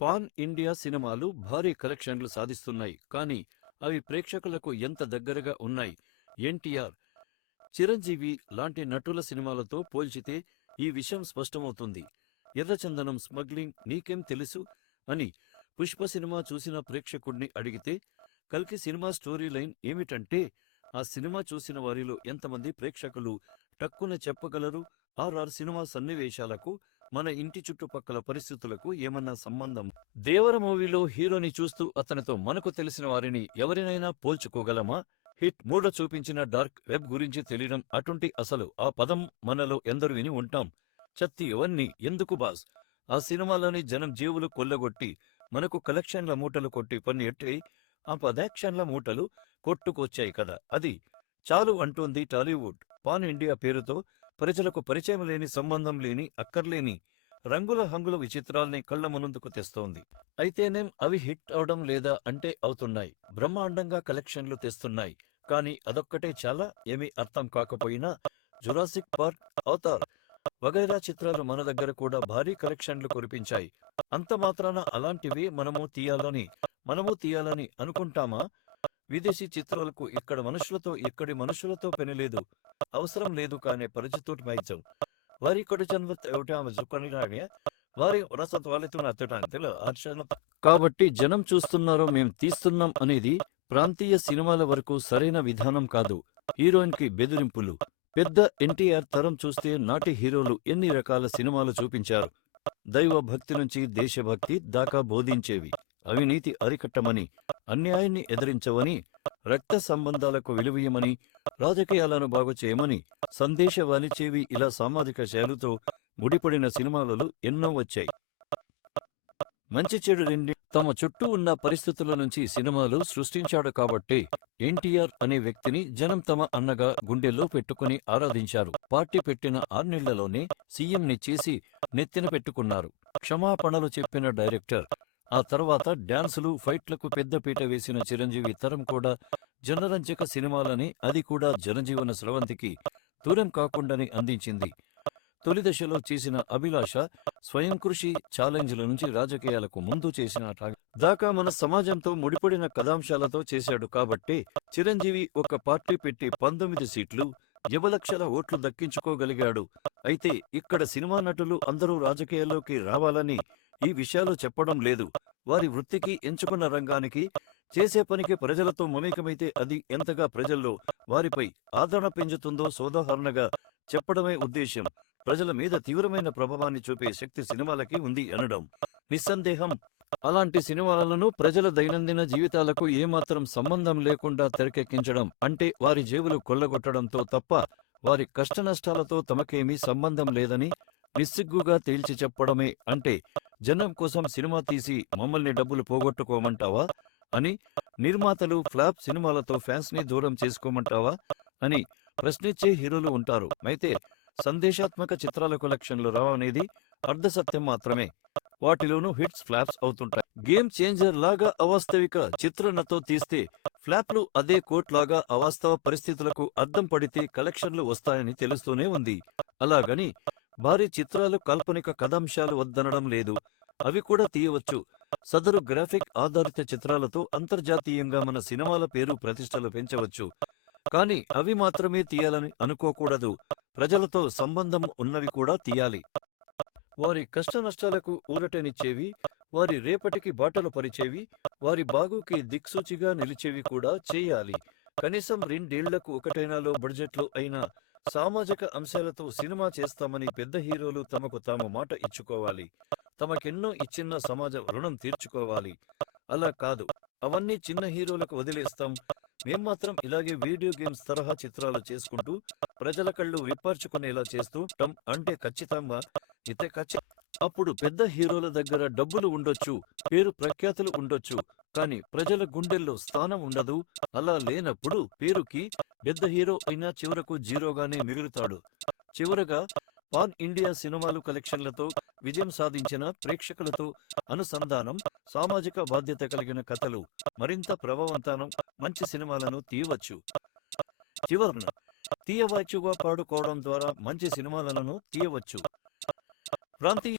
Pan India సినిమాలు భారీ కలెక్షన్లు సాధిస్తున్నాయి. కానీ అవి ప్రేక్షకులకు ఎంత దగ్గరగా ఉన్నాయి? ఎన్టీఆర్ చిరంజీవి లాంటి నటుల సినిమాలతో పోల్చితే ఈ విషయం స్పష్టమవుతుంది. ఎర్రచందనం స్మగ్లింగ్ నీకేం తెలుసు? అని పుష్ప సినిమా చూసిన ప్రేక్షకుడిని అడిగితే కల్కి సినిమా స్టోరీ లైన్ ఏమిటంటే ఆ సినిమా చూసిన వారిలో ఎంతమంది ప్రేక్షకులు టక్కున చెప్పగలరు? ఆర్ఆర్ సినిమా సన్నివేశాలకు మన ఇంటి చుట్టుపక్కల పరిస్థితులకు ఏమన్నా సంబంధం? దేవర మూవీలో హీరోని చూస్తూ అతనితో మనకు తెలిసిన వారిని ఎవరినైనా పోల్చుకోగలమా? హిట్ మూడ చూపించిన డార్క్ వెబ్ గురించి తెలియడం అటుంటి అసలు. ఆ పదం మనలో ఎందరు విని ఉంటాం. చత్తి ఎవన్ని ఎందుకు బాస్? ఆ సినిమాలోని జనం జీవులు కొల్లగొట్టి మనకు కలెక్షన్ల మూటలు కొట్టి పని ఎట్టి ఆ పదాక్షన్ల మూటలు కొట్టుకొచ్చాయి కదా. అది చాలు అంటోంది టాలీవుడ్. పాన్ ఇండియా పేరుతో ప్రజలకు పరిచయం లేని సంబంధం లేని అక్కర్లేని రంగుల హంగుల విచిత్రాల్ని కళ్ళ మునందుకు తెస్తోంది. అయితేనేం అవి హిట్ అవడం లేదా అంటే అవుతున్నాయి. బ్రహ్మాండంగా కలెక్షన్లు తెస్తున్నాయి. కానీ అదొక్కటే చాలా ఏమీ అర్థం కాకపోయినా జురాసిక్ పార్క్ అవతార్ వగైరా చిత్రాలు మన దగ్గర కూడా భారీ కలెక్షన్లు కురిపించాయి. అంత మాత్రాన అలాంటివి మనము తీయాలని మనము తీయాలని అనుకుంటామా? విదేశీ చిత్రాలకు ఇక్కడ మనుషులతో ఇక్కడి మనుషులతో పెనలేదు అవసరం లేదు కానీ పరిచితోటి మైచం వారి కొడు జన్మ ఏమిటి వారి వరసత్ వాళ్ళతో అత్తటాంతిలో కాబట్టి జనం చూస్తున్నారో మేం తీస్తున్నాం అనేది ప్రాంతీయ సినిమాల వరకు సరైన విధానం కాదు. హీరోయిన్కి బెదిరింపులు. పెద్ద ఎన్టీఆర్ తరం చూస్తే నాటి హీరోలు ఎన్ని రకాల సినిమాలు చూపించారు? దైవ భక్తి నుంచి దేశభక్తి దాకా బోధించేవి. అవినీతి అరికట్టమని అన్యాయాన్ని ఎదిరించవని రక్త సంబంధాలకు విలువయమని రాజకీయాలను బాగు చేయమని సందేశవాణిచేవి ఇలా సామాజిక శైలితో ముడిపడిన సినిమాలలో ఎన్నో వచ్చాయి. మంచి చెడు రెండి తమ చుట్టూ ఉన్న పరిస్థితుల నుంచి సినిమాలు సృష్టించాడు కాబట్టే ఎన్టీఆర్ అనే వ్యక్తిని జనం తమ అన్నగా గుండెల్లో పెట్టుకుని ఆరాధించారు. పార్టీ పెట్టిన ఆర్నెళ్ళలోనే సీఎంని చేసి నెత్తిన పెట్టుకున్నారు. క్షమాపణలు చెప్పిన డైరెక్టర్ ఆ తర్వాత డ్యాన్సులు ఫైట్లకు పెద్దపీట వేసిన చిరంజీవి తరం కూడా జనరంజక సినిమాలని అది కూడా జనజీవన స్రవంతికి దూరం కాకుండానే అందించింది. తొలి దశలో చేసిన అభిలాష స్వయం కృషి ఛాలెంజ్ల నుంచి రాజకీయాలకు ముందు చేసిన దాకా మన సమాజంతో ముడిపడిన కథాంశాలతో చేశాడు కాబట్టే చిరంజీవి ఒక పార్టీ పెట్టి పంతొమ్మిది సీట్లు యువలక్షల ఓట్లు దక్కించుకోగలిగాడు. అయితే ఇక్కడ సినిమా నటులు అందరూ రాజకీయాల్లోకి రావాలని ఈ విషయాలు చెప్పడం లేదు. వారి వృత్తికి ఎంచుకున్న రంగానికి చేసే పనికి ప్రజలతో మమేకమైతే అది ఎంతగా ప్రజల్లో వారిపై ఆదరణ పెంచుతుందో సోదాహరణగా చెప్పడమే ఉద్దేశ్యం. ప్రజల మీద తీవ్రమైన ప్రభావాన్ని చూపే శక్తి సినిమాలకి ఉంది అనడం. నిస్సందేహం. అలాంటి సినిమాలను ప్రజల దైనందిన జీవితాలకు ఏమాత్రం సంబంధం లేకుండా తెరకెక్కించడం అంటే వారి జేబులు కొల్లగొట్టడంతో తప్ప వారి కష్టనష్టాలతో తమకేమీ సంబంధం లేదని నిస్సిగ్గుగా తేల్చి చెప్పడమే అంటే జనం కోసం సినిమా తీసి మమ్మల్ని డబ్బులు పోగొట్టుకోమంటావా అని నిర్మాతలు ఫ్లాప్ సినిమాలతో ఫ్యాన్స్ని దూరం చేసుకోమంటావా అని ప్రశ్నించే హీరోలు ఉంటారు. అయితే సందేశాత్మక చిత్రాల కలెక్షన్లు రావనేది అర్ధసత్యం మాత్రమే. వాటిలోనూ హిట్స్ ఫ్లాప్స్ అవుతుంటాయి. గేమ్ చేంజర్ లాగా అవాస్తవిక చిత్రణతో తీస్తే ఫ్లాప్లు అదే కోట్ లాగా అవాస్తవ పరిస్థితులకు అద్దం పడితే కలెక్షన్లు వస్తాయని తెలుస్తూనే ఉంది. అలాగని భారీ చిత్రాలు కాల్పనిక కథాంశాలు వద్దనడం లేదు. అవి కూడా తీయవచ్చు. సదరు గ్రాఫిక్ ఆధారిత చిత్రాలతో అంతర్జాతీయంగా మన సినిమాల పేరు ప్రతిష్టలు పెంచవచ్చు. కానీ అవి మాత్రమే తీయాలని అనుకోకూడదు. ప్రజలతో సంబంధం ఉన్నవి కూడా తీయాలి. వారి కష్ట నష్టాలకు ఊరటనిచ్చేవి వారి రేపటికి బాటలు పరిచేవి వారి బాగుకి దిక్సూచిగా నిలిచేవి కూడా చేయాలి. కనీసం రెండేళ్ళకు ఒకటైనాలో బడ్జెట్లో అయినా సామాజిక అంశాలతో సినిమా చేస్తామని పెద్ద హీరోలు తమకు తాము మాట ఇచ్చుకోవాలి. తమకెన్నో ఇచ్చిన సమాజ రుణం తీర్చుకోవాలి. అలా కాదు. అవన్నీ చిన్న హీరోలకు వదిలేస్తాం. మేం మాత్రం ఇలాగే వీడియో గేమ్స్ తరహా చిత్రాలు చేసుకుంటూ ప్రజల కళ్ళు విప్పార్చుకునేలా చేస్తూ టం అంటే ఖచ్చితంగా ఇతే ఖచ్చి. అప్పుడు పెద్ద హీరోల దగ్గర డబ్బులు ఉండొచ్చు పేరు ప్రఖ్యాతులు ఉండొచ్చు. కానీ ప్రజల గుండెల్లో స్థానం ఉండదు. అలా లేనప్పుడు పేరుకి పెద్ద హీరో అయినా చివరకు జీరోగానే మిగులుతాడు. చివరగా పాన్ ఇండియా సినిమాలు కలెక్షన్లతో విజయం సాధించిన ప్రేక్షకులతో అనుసంధానం సామాజిక బాధ్యత కలిగిన కథలు మరింత ప్రభావంతానం మంచి సినిమాలను తీయవచ్చు. చివరన తీయవచ్చుగా పాడుకోవడం ద్వారా మంచి సినిమాలను తీయవచ్చు. ప్రాంతీయ